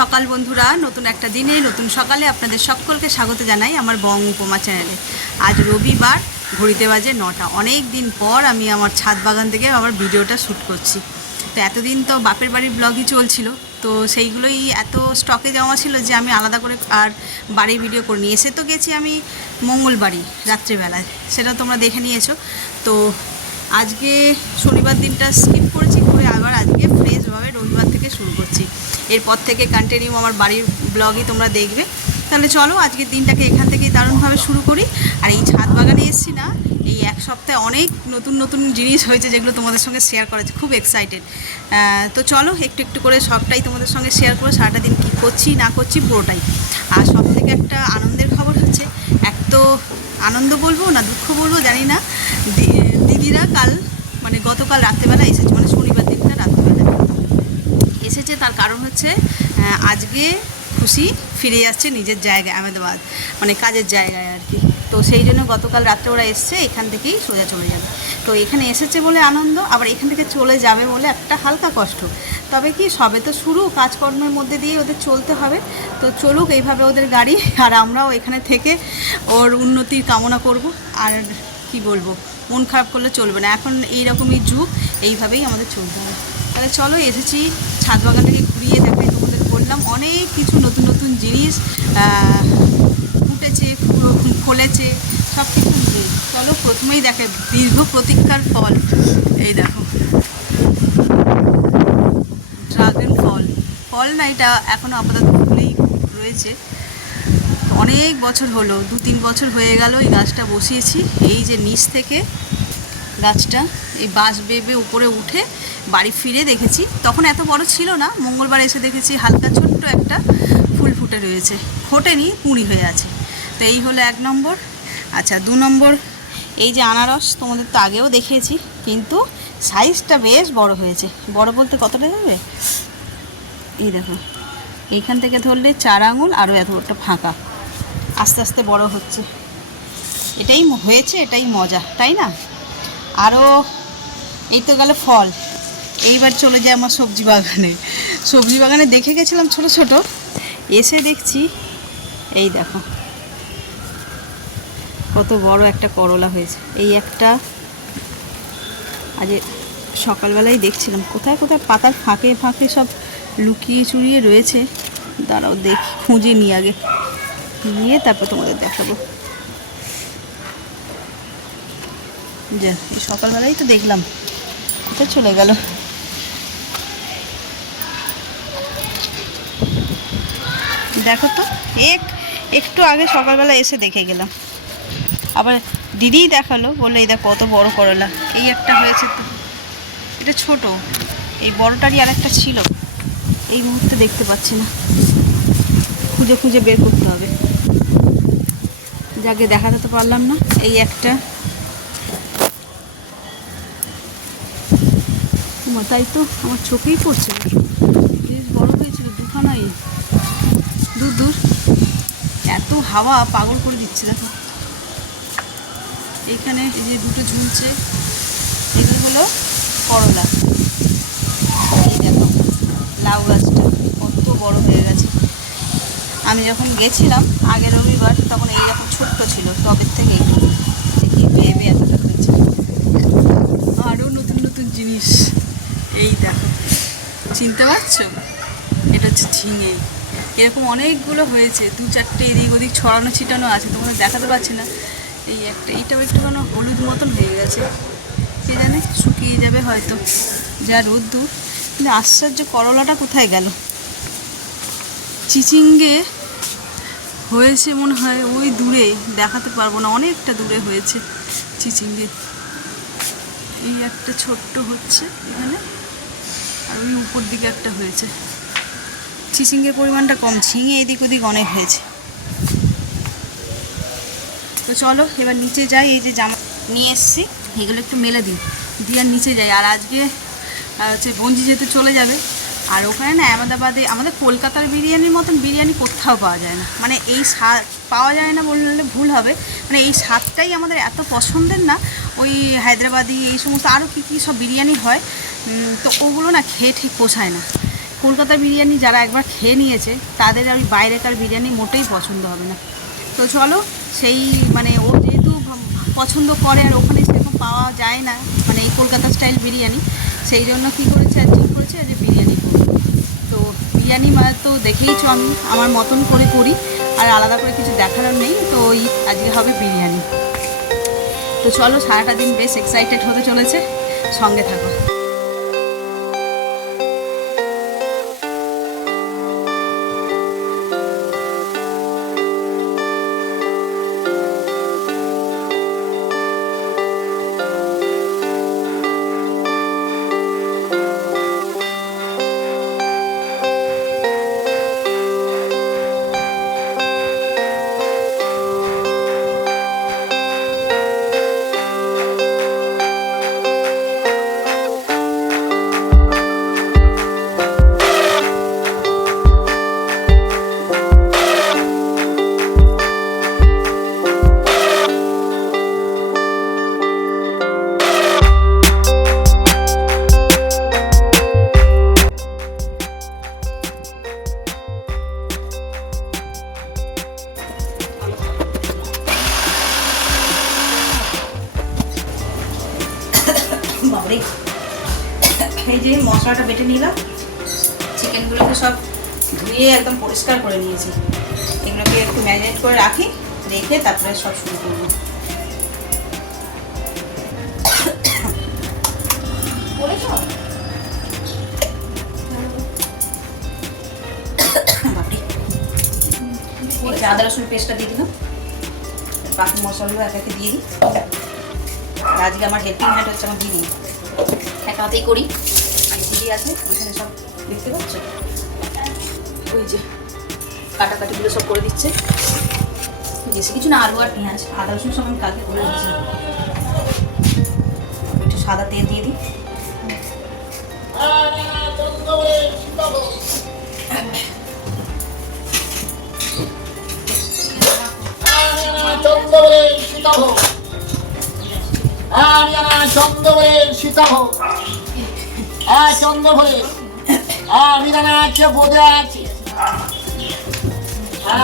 সকাল বন্ধুরা, নতুন একটা দিনে নতুন সকালে আপনাদের সকলকে স্বাগত জানাই আমার বং উপমা চ্যানেলে। আজ রবিবার, ঘড়িতে বাজে 9টা। অনেক দিন পর আমি আমার ছাদ বাগান থেকে আবার ভিডিওটা শ্যুট করছি। তো এতদিন তো বাপের বাড়ির ব্লগই চলছিল, তো সেইগুলোই এত স্টকে জমা ছিল যে আমি আলাদা করে আর বাড়ির ভিডিও করে নিয়ে এসে তো গেছি আমি মঙ্গলবারই রাত্রিবেলায়, সেটা তোমরা দেখে নিয়েছো। তো আজকে শনিবার দিনটা স্কিপ করেছি, করে আবার আজকে ফ্রেশভাবে রবিবার থেকে শুরু করছি। এরপর থেকে কন্টিনিউ আমার বাড়ির ব্লগই তোমরা দেখবে। তাহলে চলো আজকের দিনটাকে এখান থেকেই দারুণভাবে শুরু করি। আর এই ছাদ বাগানে এসেছি না, এই এক সপ্তাহে অনেক নতুন নতুন জিনিস হয়েছে যেগুলো তোমাদের সঙ্গে শেয়ার করেছে, খুব এক্সাইটেড। তো চলো একটু একটু করে সবটাই তোমাদের সঙ্গে শেয়ার করে সারাটা দিন কী করছি না করছি পুরোটাই। আর সব থেকে একটা আনন্দের খবর হচ্ছে, এক তো আনন্দ বলবো না দুঃখ বলবো জানি না, দিদিরা মানে গতকাল রাত্রেবেলা এসেছে, মানে শনিবার দিনটা রাত্রেবেলা এসেছে। তার কারণ হচ্ছে আজকে খুশি ফিরে যাচ্ছে নিজের জায়গায়, আহমেদাবাদ, মানে কাজের জায়গায় আর কি। তো সেই জন্য গতকাল রাত্রে ওরা এসছে, এখান থেকেই সোজা চলে যাবে। তো এখানে এসেছে বলে আনন্দ, আবার এখান থেকে চলে যাবে বলে একটা হালকা কষ্ট। তবে কি, সবে তো শুরু, কাজকর্মের মধ্যে দিয়ে ওদের চলতে হবে। তো চলুক এইভাবে ওদের গাড়ি, আর আমরাও এখানে থেকে ওর উন্নতির কামনা করব। আর কি বলবো, মন খারাপ করলে চলবে না, এখন এইরকমই যুগ, এইভাবেই আমাদের চলতে হবে। তাহলে চলো, এসেছি ছাদ বাগানটাকে ঘুরিয়ে দেখাই তোমাদের। বললাম অনেক কিছু নতুন নতুন জিনিস ফুটেছে, ফলেছে, সব কিছু। চলো প্রথমেই দেখে দীর্ঘ প্রতীক্ষার ফল, এই দেখো ড্রাগন ফল না, এটা এখনও আপাতত ফুলেই রয়েছে। অনেক বছর হলো, 2-3 বছর হয়ে গেল এই গাছটা বসিয়েছি। এই যে নিচ থেকে গাছটা এই বাঁশ বেবে উপরে উঠে বাড়ি ফিরে দেখেছি, তখন এত বড় ছিল না। মঙ্গলবার এসে দেখেছি হালকা ছোট্ট একটা ফুল ফুটে রয়েছে, ফোটেনি, কুঁড়ি হয়ে আছে। তো এই হলো 1 নম্বর। আচ্ছা, 2 নম্বর, এই যে আনারস তোমাদের তো আগেও দেখিয়েছি, কিন্তু সাইজটা বেশ বড় হয়েছে। বড় বলতে কতটা যাবে, এই দেখো, এইখান থেকে ধরলে 4 আঙুল, আরও এত একটা ফাঁকা, আস্তে আস্তে বড় হচ্ছে। এটাই হয়েছে, এটাই মজা, তাই না? আরও এই তো গেল ফল। এইবার চলে যায় আমার সবজি বাগানে দেখে গেছিলাম ছোট ছোট, এসে দেখছি এই দেখো কত বড় একটা করলা হয়েছে। এই একটা আজ সকালবেলায় দেখছিলাম, কোথায় কোথায় পাতার ফাঁকে ফাঁকে সব লুকিয়ে চুরিয়ে রয়েছে। দাঁড়াও দেখি, খুঁজে নিই আগে, নিয়ে তারপর তোমাদের দেখাবো। যা, এই সকালবেলায় তো দেখলাম, কোথায় চলে গেল। দেখো তো, একটু আগে সকালবেলা এসে দেখে গেলাম, আবার দিদিই দেখালো, বললো এই দেখ কত বড় করলা। এই একটা হয়েছে, তো এটা ছোট, এই বড়টারই আর একটা ছিল, এই মুহূর্তে দেখতে পাচ্ছি না, খুঁজে খুঁজে বের করতে হবে। যাকে দেখাতে তো পারলাম না। এই একটা, তাই তো আমার চোখেই পড়ছে, বেশ বড় হয়েছিল, দুখানাই, দূর এত হাওয়া পাগল করে দিচ্ছে। দেখো এইখানে এই যে দুটো ঝুলছে, এগুলো হলো করলা। এই দেখো লাউ গাছটা কত বড় হয়ে গেছে। আমি যখন গেছিলাম আগের রবিবার, তখন এইরকম ছোট্ট ছিল, টবের থেকে ভেবে এতটা হয়েছে। আরও নতুন নতুন জিনিস, এই দেখো, চিনতে পারছো, এটা হচ্ছে ঝিঙে। এরকম অনেকগুলো হয়েছে, 2-4টে এদিক ওদিক ছড়ানো ছিটানো আছে, তোমাদের দেখাতে পারছি না। এই একটা, এইটাও একটুখানি হলুদ মতন হয়ে গেছে, কে জানে শুকিয়ে যাবে হয়তো, যা রোদ্দুর। কিন্তু আশ্চর্য, করলাটা কোথায় গেল? চিচিঙ্গে হয়েছে মনে হয়, ওই দূরে দেখাতে পারবো না, অনেকটা দূরে হয়েছে চিচিঙ্গে। এই একটা ছোট্ট হচ্ছে এখানে, আর ওই উপর দিকে একটা হয়েছে। চিচিঙ্গের পরিমাণটা কম, ঝিঙে এদিক ওদিক অনেক হয়েছে। তো চলো এবার নিচে যাই। এই যে জামা নিয়ে এসছি, এগুলো একটু মেলে দিই, দিয়ে আর নিচে যাই। আর আজকে হচ্ছে বঞ্জি যেহেতু চলে যাবে, আর ওখানে না আহমেদাবাদে আমাদের কলকাতার বিরিয়ানির মতন বিরিয়ানি কোথাও পাওয়া যায় না, মানে এই স্বাদ পাওয়া যায় না বললে ভুল হবে, মানে এই স্বাদটাই আমাদের এত পছন্দের না। ওই হায়দ্রাবাদি এই সমস্ত আরও কী কী সব বিরিয়ানি হয়, তো ওগুলো না খেয়ে ঠিক পোষায় না। কলকাতার বিরিয়ানি যারা একবার খেয়ে নিয়েছে তাদের ওই বাইরেকার বিরিয়ানি মোটেই পছন্দ হবে না। তো চলো, সেই মানে ও যেহেতু পছন্দ করে আর ওখানে সেরকম পাওয়া যায় না মানে এই কলকাতা স্টাইল বিরিয়ানি, সেই জন্য কী করেছে আর ঠিক করেছে যে বিরিয়ানি করবো। তো বিরিয়ানি তো দেখেইছো আমি আমার মতন করে করি, আর আলাদা করে কিছু দেখানোর নেই। তো ওই আজকে হবে বিরিয়ানি। তো চলো, সারাটা দিন বেশ এক্সাইটেড হতে চলেছে, সঙ্গে থাকো। বাবরে, এই যে মশলাটা বেটে নিলাম, চিকেনগুলোকে সব ধুয়ে একদম পরিষ্কার করে নিয়েছি। এগুলোকে একটু ম্যারিনেট করে রাখি, রেখে তারপরে সব শুরু করবো। আদা রসুন পেস্টটা দিয়ে দিলাম, বাকি মশলাগুলো এক একে দিয়ে দিই। আর আজকে আমার হেল্পিং হ্যান্ড হচ্ছে আমার দিদি, একটা হাতেই করি। আর দিদি আছে ওইখানে, সব দেখতে পাচ্ছ, ওই যে কাটাকাটিগুলো সব করে দিচ্ছে। বেশি কিছু না, আলু আর পেঁয়াজ, আদা রসুন সব আমি কালকে করে দিচ্ছি। একটু সাদা তেল দিয়ে দিই। চন্দ্রবরের সীতা হোক, চন্দ্রভরে আমি জানা আছে বোধে আছি,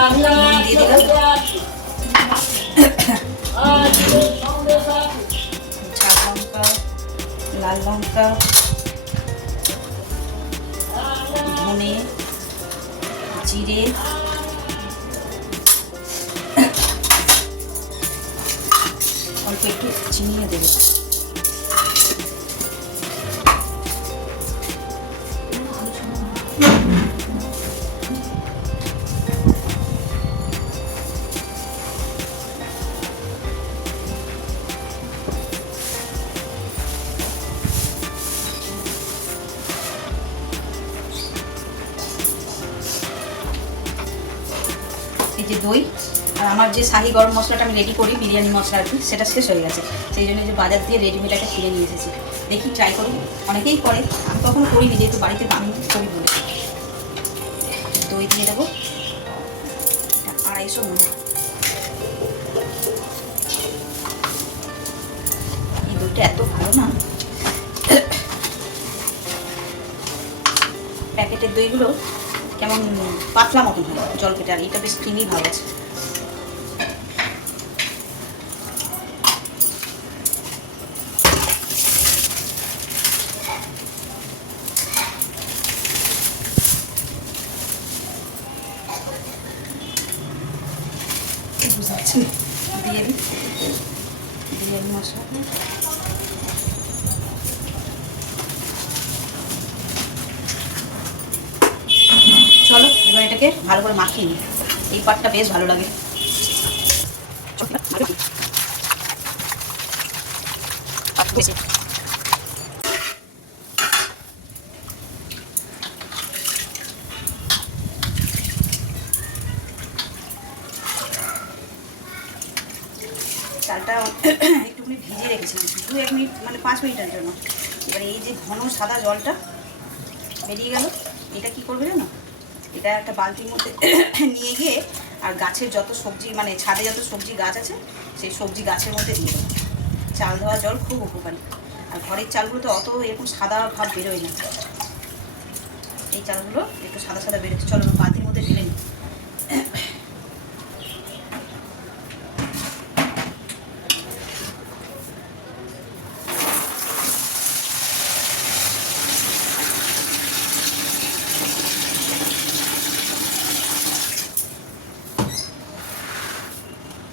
আমি জানা আছে বোধে আছি। ঝাল লঙ্কা, লাল লঙ্কা, ধনে, জিরে, অল্প একটু চিনিয়ে দেবো। এই যে দই, আর আমার যে শাহি গরম মশলাটা আমি রেডি করি, বিরিয়ানি মশলা আর কি, সেটা শেষ হয়ে গেছে। সেই জন্য যে বাজার দিয়ে রেডিমেড একটা কিনে নিয়ে এসেছি। দেখি ট্রাই করি, অনেকেই করে, আমি কখনো করিনি যেহেতু বাড়িতে বানিয়ে করি বলে। দই দিয়ে দেবো, এটা 250 মনে হয়। এই দইটা এত ভালো না, প্যাকেটের দইগুলো কেমন পাতলা মতন হয় জল কেটে, আর এটা বেশ ক্রিমি ভালো আছে। দিয়ে দিই বিরিয়ানি মশলা। চলো এবার এটাকে ভালো করে মাখিয়ে নিই, এই পাটটা বেশ ভালো লাগে। চালটা একটুখানি ভিজিয়ে রেখেছিলাম 2-1 মিনিট, মানে 5 মিনিটের জন্য। এবার এই যে ঘন সাদা জলটা বেরিয়ে গেল, এটা কি করবে জানো, এটা একটা বালতির মধ্যে নিয়ে গিয়ে আর গাছের যত সবজি, মানে ছাদে যত সবজি গাছ আছে সেই সবজি গাছের মধ্যে দিয়ে দেবো। চাল ধোয়া জল খুব উপকারী, আর ঘরের চালগুলো তো অত এরকম সাদা ভাব বেরোয় না। এই চালগুলো একটু সাদা সাদা বেরোচ্ছে। চলো আমি বাটির মধ্যে ঢেলে নিই।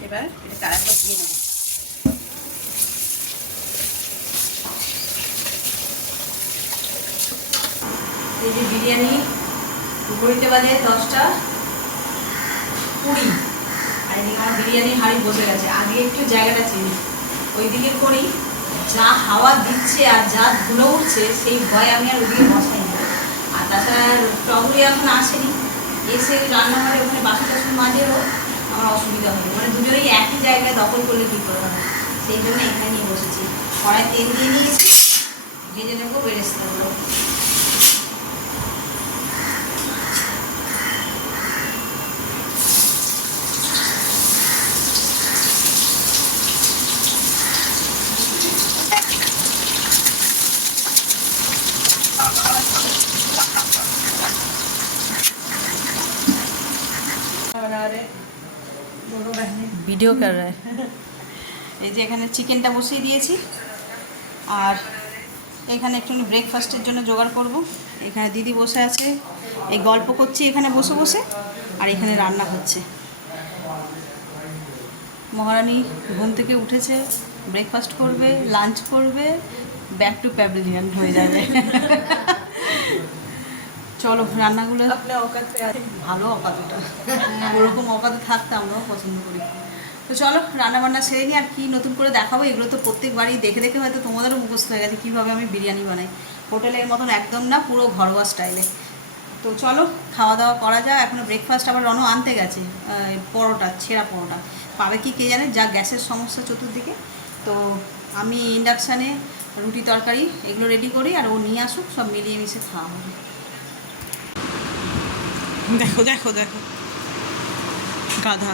এবার এটা আরেকবার দিয়ে নেব। এই যে বিরিয়ানি ঘড়িতে বাজে 10:20 আর এদিকে আমার বিরিয়ানি হাঁড়ি বসে গেছে। আগে একটু জায়গাটা চেঞ্জ ওইদিকে করি, যা হাওয়া দিচ্ছে আর যা ধুলো উঠছে সেই ভয় আমি আর ওইদিকে বসাই না। আর তাছাড়া টগরি এখন আসেনি, এসে রান্নাঘরে ওখানে বাসন টাসন মাজেও আমার অসুবিধা হবে, মানে দুজনেই একই জায়গায় দখল করলে কী করে হবে, সেই জন্য এখানে নিয়ে বসেছি। কড়াই তেল দিয়ে নিয়েছি, ভেজে নেবো বেরেস্তাগুলো। ভিডিও কর রা হ্যায়। এই যে এখানে চিকেনটা বসিয়ে দিয়েছি, আর এখানে একটুখানি ব্রেকফাস্টের জন্য জোগাড় করব। এখানে দিদি বসে আছে, এই গল্প করছি এখানে বসে বসে, আর এখানে রান্না হচ্ছে। মহারানী ঘুম থেকে উঠেছে, ব্রেকফাস্ট করবে, লাঞ্চ করবে, ব্যাক টু প্যাভিলিয়ন হয়ে যাবে। চলো রান্নাগুলো ভালো অকাতটা, ওরকম অকাতে থাকতে আমরাও পছন্দ করি। তো চলো রান্না বান্না সেরে নিই। আর কি নতুন করে দেখাবো, এগুলো তো প্রত্যেকবারই দেখে দেখে হয়তো তোমাদেরও মুখস্থ হয়ে গেছে কীভাবে আমি বিরিয়ানি বানাই। হোটেলের মতন একদম না, পুরো ঘরোয়া স্টাইলে। তো চলো খাওয়া দাওয়া করা যায়। এখনও ব্রেকফাস্ট আবার রণ আনতে গেছে, পরোটা, ছেঁড়া পরোটা পাবে কি কে জানে, যা গ্যাসের সমস্যা চতুর্দিকে। তো আমি ইন্ডাকশানে রুটি তরকারি এগুলো রেডি করি, আর ও নিয়ে আসুক, সব মিলিয়ে মিশে খাওয়া হবে। দেখো দেখো দেখো গাধা।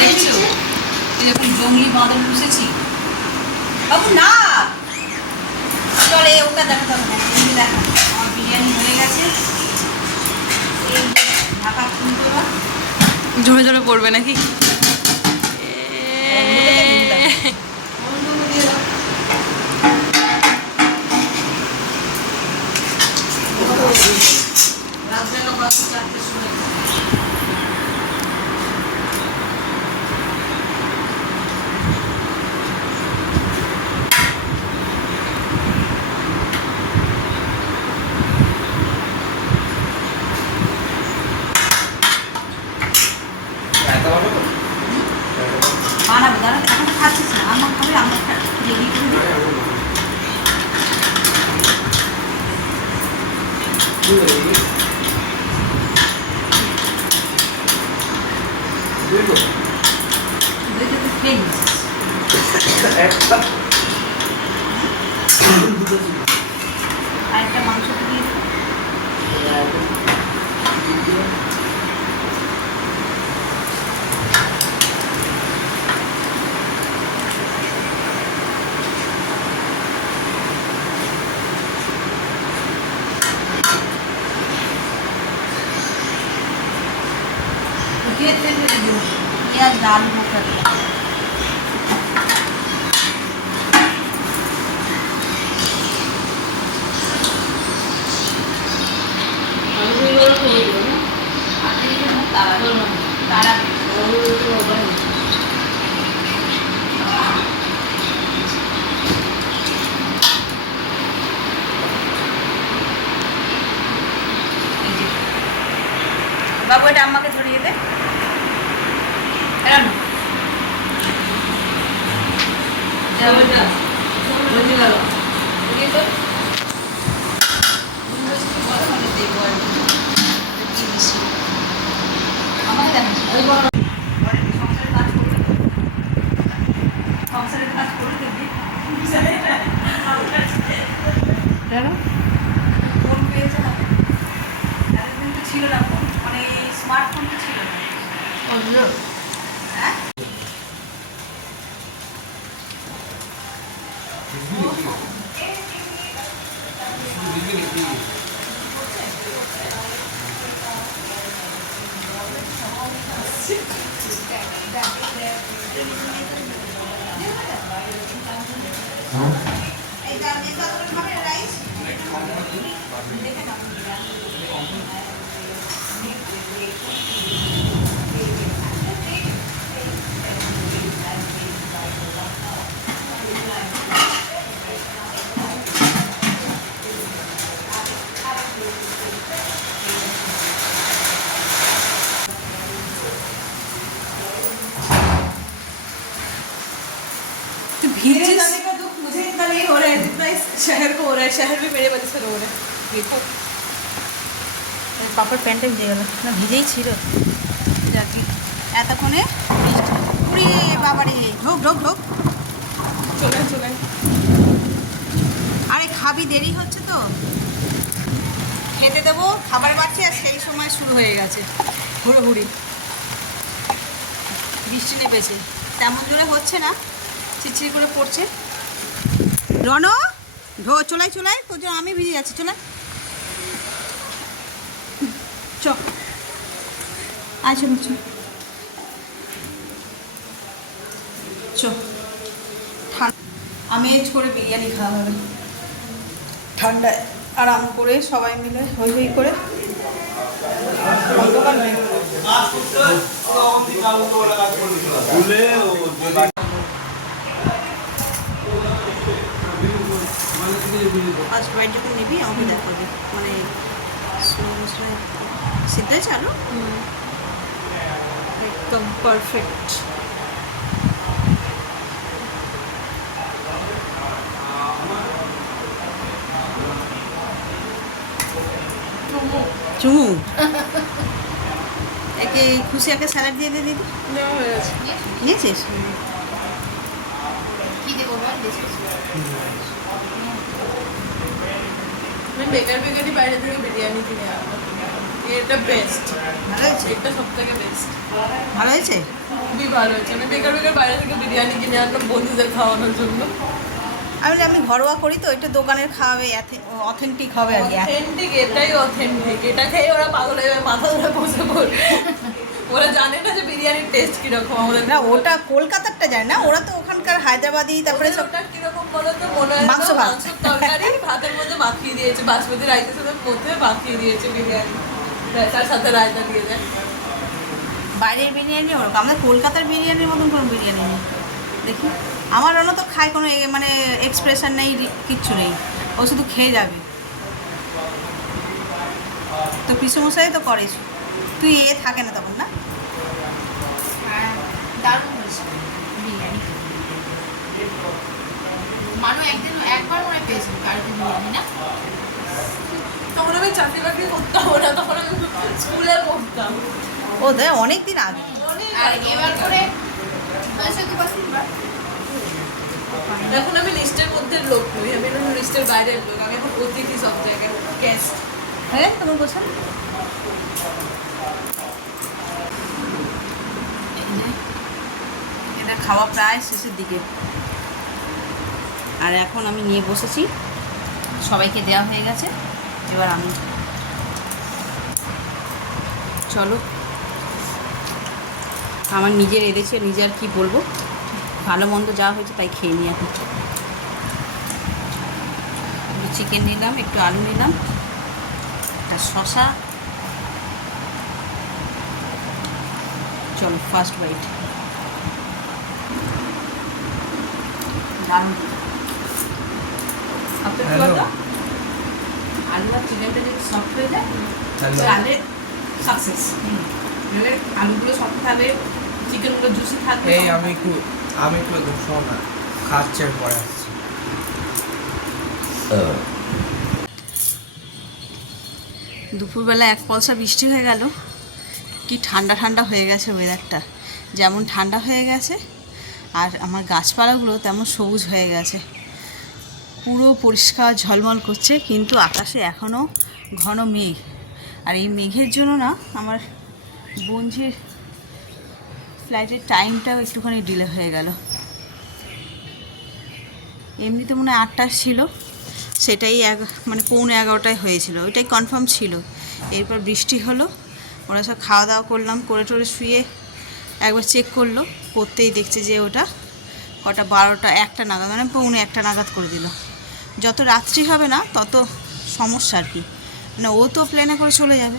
দেখছো এরকম জঙ্গলি বাঁদর বসেছি বাবু না। চলে ওটা দেখা যাবে না, দেখা আমার বিরিয়ানি হয়ে গেছে। এই ঢাকা খুলতে বা জোরে জোরে পড়বে নাকি? রাত্রে 4টার সময় বানাবো। দাঁড়া এখন খাচ্ছিস না, আমার খাবে, আমার রেডি করে আরেকটা মাংস দিয়ে পেঁয়াজ ডাল মশলা তারা বাবু এটা আমাকে ধরিয়ে দে। সংসারের কাজ করতে भीजे जाने का दुख मुझे इतना नहीं हो रहा है जितना इस शहर को हो रहा है। शहर भी मेरे वजह से रो रहे हैं। देखो পাপড় প্যান্টে ভিজে গেল না, ভিজেই ছিল। যাকে এতক্ষণে উড়ে বাবারে ঢোক ঢোক ঢোক। চলে চলে আরে খাবি, দেরি হচ্ছে তো, খেতে দেবো, খাবার বাড়ছে আর সেই সময় শুরু হয়ে গেছে হুড়োহুড়ি। বৃষ্টি নেমেছে, তেমন জোরে হচ্ছে না, চিরচির করে পড়ছে। রণ চলাই চলাই, তোর জন্য আমি ভিজে যাচ্ছি, চলাই চ আয়, চলো চ চ। আমেজ করে বিরিয়ানি খাওয়া হবে ঠান্ডায়, আরাম করে সবাই মিলে হই হই করে। ফার্স্ট বাইট যখন নিবি আমাকে দেখাবি, মানে সিদ্ধ চালু একদম পারফেক্ট। চুমু একে খুশি একটা স্যালাড দিয়ে দিয়ে দিদি। নেওয়া হয়ে গেছে। নিয়েছিস? আমি বেকার বেকারই বাইরে থেকে বিরিয়ানি কিনে আনলাম। এটা বেস্ট, ভালো হয়েছে? এটা সব থেকে বেস্ট। ভালো হয়েছে? খুবই ভালো হয়েছে। আমি বেকার বেকার বাইরে থেকে বিরিয়ানি কিনে আনলাম বন্ধুদের খাওয়ানোর জন্য। আমি ঘরোয়া করি তো, একটু দোকানের খাওয়াবে, অথেন্টিক হবে আর কি। অথেন্টিক, এটাই অথেন্টিক। এটা খেয়ে ওরা পাগল হয়ে যাবে, মাথা ধরে বসে পড়বে। ওরা জানে না যে বিরিয়ানির টেস্ট কিরকম আমাদের। না, ওটা কলকাতারটা যায় না, ওরা তো ওখানকার হায়দ্রাবাদি, তারপরে সব ওটা কিরকম বলো তো, মনে হয় মাংস ভাত। মাংসের তরকারি ভাতের মধ্যে মাখিয়ে দিয়েছে, বাসমতি রাইসের সাথে মধ্যে মাখিয়ে দিয়েছে বিরিয়ানি, তার সাথে রায়তা দিয়ে দেয়। বাইরের বিরিয়ানি ওরকম, আমাদের কলকাতার বিরিয়ানির মতন কোনো বিরিয়ানি নেই দেখি। আমার অন্য তো খায় কোনো মানে এক্সপ্রেশন নেই, কিচ্ছু নেই, ও শুধু খেয়ে যাবে। তো পিসমশাই তো করিস তুই, থাকে না তখন না? দারুণ হয়েছে বিরিয়ানি। মানু একবার মনে হয় পেয়েছিল কালকে বিরিয়ানি না? তখন আমি চাকরি বাকরি করতাম না, তখন আমি স্কুলে পড়তাম। ও দেখ অনেক দিন আগে। আর এবার করে হয়েছে 2% বার। এখন আমি লিস্টের মধ্যে লোক নই, আমি এখন লিস্টের বাইরের লোক। আমি এখন অতিথি সব জায়গায়, গেস্ট। হ্যাঁ তোমার বলছেন এটা খাওয়া প্রায় শেষের দিকে, আর এখন আমি নিয়ে বসেছি, সবাইকে দেওয়া হয়ে গেছে, এবার আমি। চলো, আমার নিজের এদেশে নিজে আর কি বলবো, ভালো মন্দ যা হয়েছে তাই খেয়ে নিই এখন। চিকেন নিলাম, একটু আলু নিলাম, একটা শসা। চলো ফার্স্ট বাইট। দারুণ আলু আর চিকেনটা যদি সফট হয়ে যায় তাহলে সাকসেস। আলুগুলো সফট থাকবে, চিকেনগুলো জুসি থাকবে। এই আমি একটু একদম শোন না, খাচ্ছে পরে আসছি। দুপুরবেলা এক পলসা বৃষ্টি হয়ে গেল, কি ঠান্ডা ঠান্ডা হয়ে গেছে ওয়েদারটা, যেমন ঠান্ডা হয়ে গেছে আর আমার গাছপালাগুলো তেমন সবুজ হয়ে গেছে, পুরো পরিষ্কার ঝলমল করছে, কিন্তু আকাশে এখনও ঘন মেঘ। আর এই মেঘের জন্য না আমার বোনঝির ফ্লাইটের টাইমটাও একটুখানি ডিলে হয়ে গেল। এমনিতে মনে হয় 8টা ছিল, সেটাই মানে 11:15 হয়েছিল, ওইটাই কনফার্ম ছিল। এরপর বৃষ্টি হলো, ওরা সব খাওয়া দাওয়া করলাম, করে টোরে শুয়ে একবার চেক করলো, করতেই দেখছে যে ওটা কটা 12টা 1টা নাগাদ, মানে 1:45 নাগাদ করে দিল। যত রাত্রি হবে না তত সমস্যা আর কি, মানে ও তো প্লেনে করে চলে যাবে,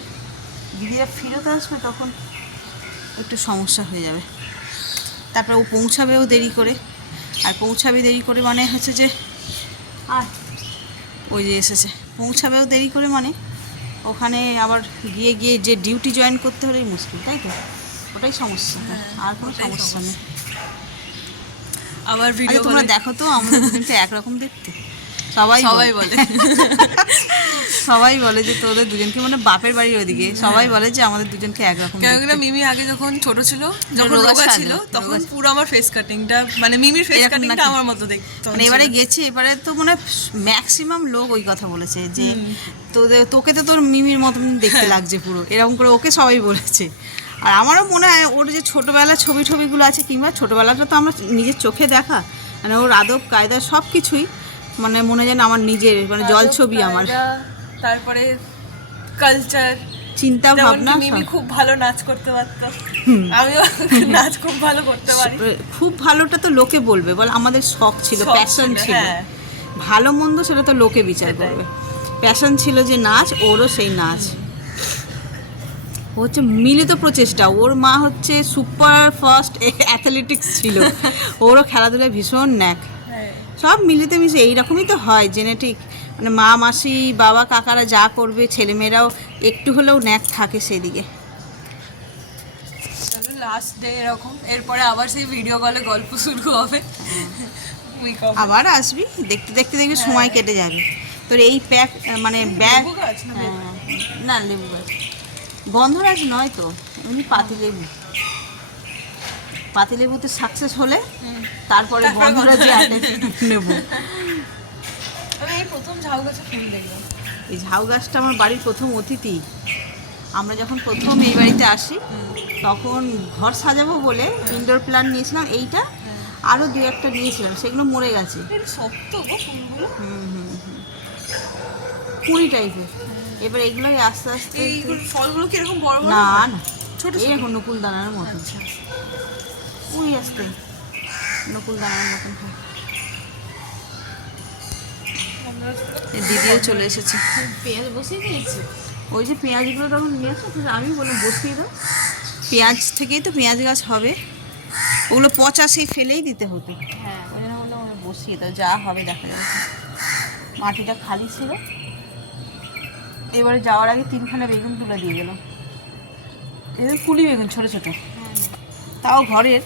দিদিরা ফিরত আসবে, তখন একটু সমস্যা হয়ে যাবে। তারপর ও পৌঁছাবেও দেরি করে, আর পৌঁছাবে দেরি করে মানে হচ্ছে যে আর ওই যে এসেছে, পৌঁছাবেও দেরি করে মানে ওখানে আবার গিয়ে যে ডিউটি জয়েন করতে হলেই মুশকিল, তাই তো? ওটাই সমস্যা, আর কোনো সমস্যা নেই। আবার আচ্ছা, ভিডিও তোমরা দেখো তো আমাদের দুজনকে একরকম দেখতে, সবাই বলে সবাই বলে যে তোদের দুজনকে মানে বাপের বাড়ির ওদিকে সবাই বলে যে আমাদের দুজনকে একরকম কেন দেখতে। না মিমি আগে যখন ছোট ছিল, যখন রোগা রোগা ছিল, ছিল, তখন রোগা ছিল। পুরো আমার ফেস কাটিংটা, মানে মিমির ফেস এরকম কাটিংটা নাকি? আমার মতো দেখতে মানে এবারে গেছি, এবারে তো মানে ম্যাক্সিমাম লোক ওই কথা বলেছে যে তোকে তো তোর মিমির মতন দেখতে লাগছে পুরো, এরকম করে ওকে সবাই বলেছে। আর আমারও মনে হয় ওর যে ছোটোবেলার ছবিগুলো আছে, কিংবা ছোটোবেলাটা তো আমরা নিজের চোখে দেখা, মানে ওর আদব কায়দা সব কিছুই মানে মনে হয় যেন আমার নিজের মানে জল ছবি আমার। তারপরে কালচার, চিন্তা ভাবনা মিমি খুব ভালো নাচ করতে পারতো, আমিও নাচ খুব ভালো করতে পারি। খুব ভালোটা তো লোকে বলবে, বল আমাদের শখ ছিল, শখ প্যাশন ছিল, ছিল, হ্যাঁ। ভালো মন্দ সেটা তো লোকে বিচার সেটাই। করবে। প্যাশন ছিল যে নাচ, ওরও সেই নাচ। ও হচ্ছে মিলিত প্রচেষ্টা, ওর মা হচ্ছে সুপার ফাস্ট অ্যাথলেটিক্স ছিল, ওরও খেলাধুলায় ভীষণ ন্যাক, হ্যাঁ। সব মিলিতে মিশে এইরকমই তো হয় জেনেটিক, মানে মা মাসি বাবা কাকারা যা করবে ছেলেমেয়েরাও একটু হলেও ন্যাক থাকে সেদিকে। লাস্ট ডে এরকম, এরপরে আবার সেই ভিডিও কলে গল্প শুরু হবে। Week off। আবার আসবি, দেখতে দেখতে দেখবি সময় কেটে যাবে তোর। এই প্যাক মানে ব্যাগ, লেবু গাছ না বেল? না লেবু গাছ, গন্ধরাজ নয় তো, এমনি পাতিলেবু। পাতিলেবুতে সাকসেস হলে তারপরে তারপরে গন্ধরাজে নেব। আমি এই প্রথম ঝাউ গাছে ফুল দেখলাম। এই ঝাউ গাছটা আমার বাড়ির প্রথম অতিথি। আমরা যখন প্রথম এই বাড়িতে আসি তখন ঘর সাজাবো বলে ইনডোর প্ল্যান্ট নিয়েছিলাম, এইটা আরও 2-1টা নিয়েছিলাম, সেগুলো মরে গেছে। এটা শক্ত গো ফুলগুলো। কুড়ি টাইপের। এবার এগুলোকে আস্তে আস্তে এই ফলগুলো কি এরকম বড় বড়? না না ছোট এই এখন নকুল দানার মতন, আচ্ছা। কুড়ি আসতে নকুল দানার মতন হয়। এই দিদিও চলে এসেছে। পেঁয়াজ বসিয়ে দিয়েছি। ওই যে পেঁয়াজগুলো তখন নিয়ে আসো, আমি বললাম বসিয়ে দাও, পেঁয়াজ থেকেই তো পেঁয়াজ গাছ হবে, ওগুলো পচা সেই ফেলেই দিতে হতো। হ্যাঁ। ওই জন্য বললাম ওগুলো বসিয়ে দাও, যা হবে দেখা যাবে। মাটিটা খালি ছিল, এবারে যাওয়ার আগে 3খানা বেগুন তুলে দিয়ে গেলাম, এদের কুলি বেগুন ছোটো ছোটো, তাও ঘরের,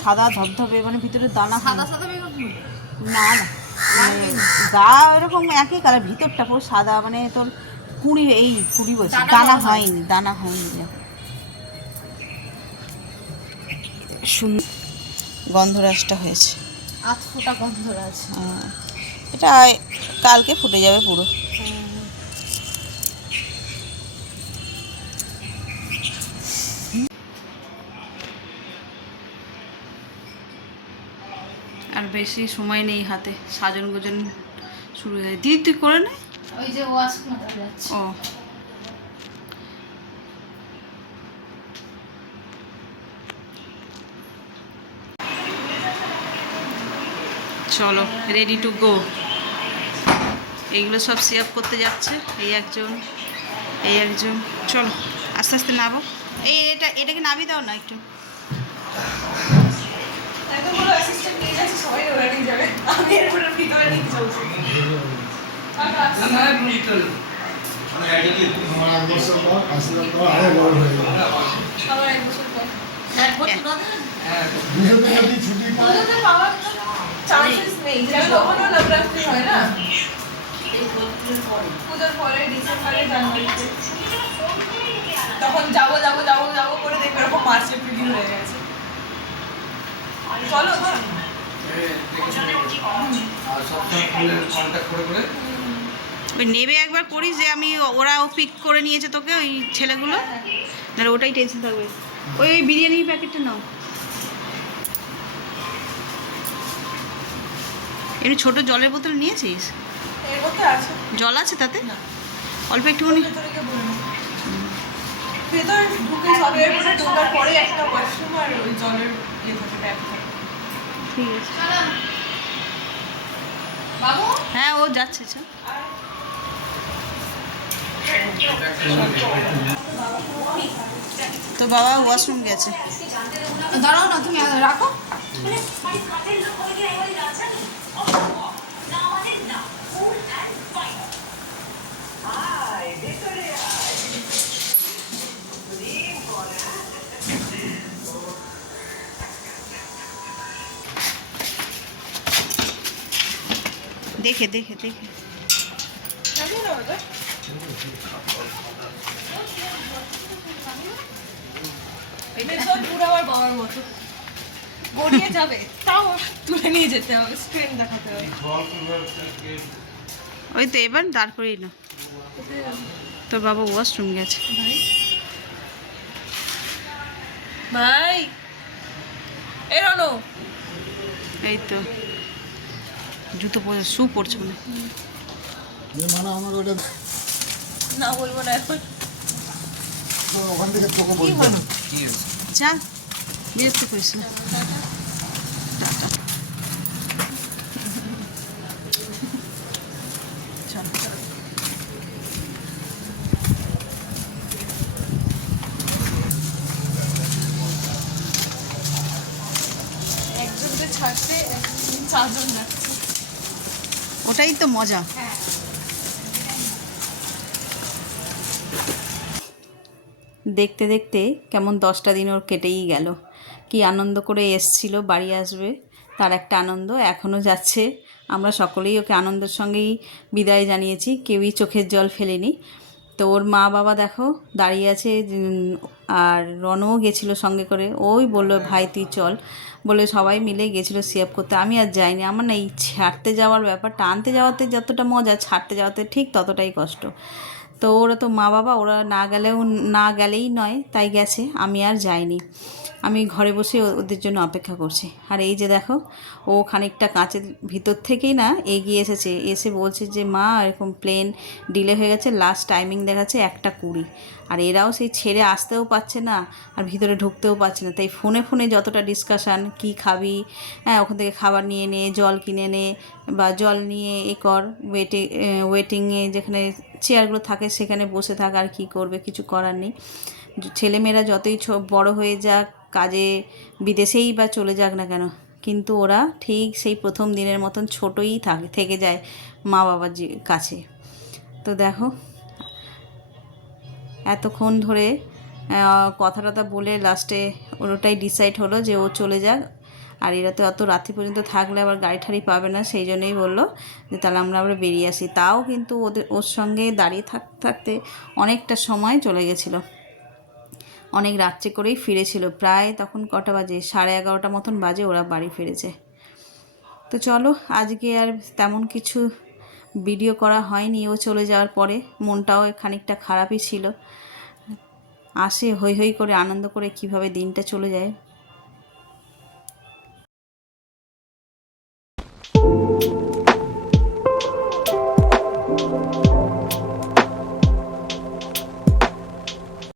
সাদা ধবধবে, মানে ভিতরে দানা সাদা হয়। সাদা বেগুন। না না গা এরকম একই কালার, ভিতরটা পুরো সাদা, মানে তোর কুড়ি বলছি, দানা হয়নি, দানা হয়নি। সুন্দর গন্ধরাজটা হয়েছে, 8 ফোঁটা গন্ধরাজ। এটা কালকে ফুটে যাবে পুরো। আর বেশি সময় নেই হাতে, সাজন গোজন শুরু হয়ে যায়। দিদি তুই করে নে। ওই যে ওয়াশ মাথা যাচ্ছে। ও চলো রেডি টু গো। এইগুলো সব সেভ করতে যাচ্ছে, এই একজন এই একজন। চলো আস্তে আস্তে নাবো। এটাকে নামিয়ে দাও না একটু। এতগুলো অ্যাসিস্ট্যান্ট নিয়ে যাচ্ছে, সবাই ওরা নিয়ে যাবে, আমি এরপরে ভিতরে নিয়ে চলছি। আমার 1 বছর পর আসলে পর আরো বড় হয়ে গেল। আবার 1 বছর পর। 1 বছর ধরে দুজন যদি ছুটি পায় পুজোতে পাওয়ার চান্সেস নেই, যেটা তখনও নবরাত্রি হয় না, পুজোর পরে ডিসেম্বরে জানুয়ারিতে, তখন যাবো যাবো যাবো যাবো করে দেখবে এরকম মার্চ এপ্রিল হয়ে গেছে। চলো না, আর সবসময় ফোনের কন্ট্যাক্ট করে করে ওই নেবে একবার করিস যে আমি ওরাও পিক করে নিয়েছে তোকে, ওই ছেলেগুলো, নাহলে ওটাই টেনশন থাকবে। ওই বিরিয়ানির প্যাকেটটা নাও, এমনি ছোটো জলের বোতল নিয়েছিস? এর মধ্যে আছে জল আছে তাতে? না। অল্প একটুখানি। ভেতরে গিয়ে বলে নাও। ভেতর ঢুকে সবে ঢোকার পরে একটা ওয়াশরুম আর ওই জলের ইয়ে থাকে, ট্যাপ থাকে। ঠিক আছে। বাবু হ্যাঁ ও যাচ্ছে চল। তো বাবা ওয়াশরুম গেছে। দাঁড়াও না, তুমি রাখো। দেখে দেখে দেখে এটা সব পুরো আমার বাবার মতো গড়িয়ে যাবে, তাও তুলে নিয়ে যেতে হবে, স্ক্রিন দেখাতে হবে। ওই তো এবার দাঁড় করিয়ে না। তো বাবা ওয়াশরুম গেছে। ভাই এ রনো, এই তো জুতো পরে শু পড়ছে মনে হয়। মানে আমার ওটা না বলবো না এখন। তো ওখান থেকে তোকে বলতে হবে। চল বিরক্ত করিস না। টাটা। চল একজনকে ছাড়তে চারজন যাচ্ছে। ওটাই তো মজা। দেখতে দেখতে কেমন 10টা দিন ওর কেটেই গেল। কি আনন্দ করে এসছিল, বাড়ি আসবে তার একটা আনন্দ, এখনও যাচ্ছে। আমরা সকলেই ওকে আনন্দের সঙ্গেই বিদায় জানিয়েছি, কেউই চোখের জল ফেলেনি। তো ওর মা বাবা দেখো দাঁড়িয়ে আছে, আর রনও গেছিলো সঙ্গে করে। ওই বললো ভাই তুই চল, বলে সবাই মিলে গেছিলো সিএফ করতে। আমি আর যাইনি, আমার না এই ছাড়তে যাওয়ার ব্যাপারটা, আনতে যাওয়াতে যতটা মজা, ছাড়তে যাওয়াতে ঠিক ততটাই কষ্ট। তো ওরা তো মা বাবা, ওরা না গেলেই নয়, তাই গেছে। আমি আর যাইনি, আমি ঘরে বসে ওদের জন্য অপেক্ষা করছি। আর এই যে দেখো ও খানিকটা কাঁচের ভিতর থেকেই না এগিয়ে এসেছে, এসে বলছে যে মা এরকম প্লেন ডিলে হয়ে গেছে, লাস্ট টাইমিং দেখাচ্ছে 1:20। আর এরাও সেই ছেড়ে আসতেও পারছে না আর ভিতরে ঢুকতেও পারছে না, তাই ফোনে ফোনে যতটা ডিসকাশান, কি খাবি, হ্যাঁ ওখান থেকে খাবার নিয়ে নে, জল কিনে নে, বা জল নিয়ে এ কর, ওয়েটিংয়ে যেখানে চেয়ারগুলো থাকে সেখানে বসে থাক, আর কী করবে, কিছু করার নেই। ছেলেমেয়েরা যতই বড় হয়ে যাক, কাজে বিদেশেই বা চলে যাক না কেন, কিন্তু ওরা ঠিক সেই প্রথম দিনের মতন ছোটই থেকে যায় মা বাবার কাছে। তো দেখো এতক্ষণ ধরে কথা টথা বলে লাস্টে ওটাই ডিসাইড হলো যে ও চলে যাক। আর এরা তো অত রাত্রি পর্যন্ত থাকলে আবার গাড়ি ঠাড়ি পাবে না, সেই জন্যই বললো যে তাহলে আমরা বেরিয়ে আসি। তাও কিন্তু ওর সঙ্গে দাঁড়িয়ে থাকতে থাকতে অনেকটা সময় চলে গেছিলো, অনেক রাত্রে করেই ফিরেছিল। প্রায় তখন কটা বাজে, 11:30 মতন বাজে ওরা বাড়ি ফিরেছে। তো চলো আজকে আর তেমন কিছু ভিডিও করা হয়নি ও চলে যাওয়ার পরে, মনটাও খানিকটা খারাপই ছিল। আসে হই হই করে আনন্দ করে কিভাবে দিনটা চলে যায়।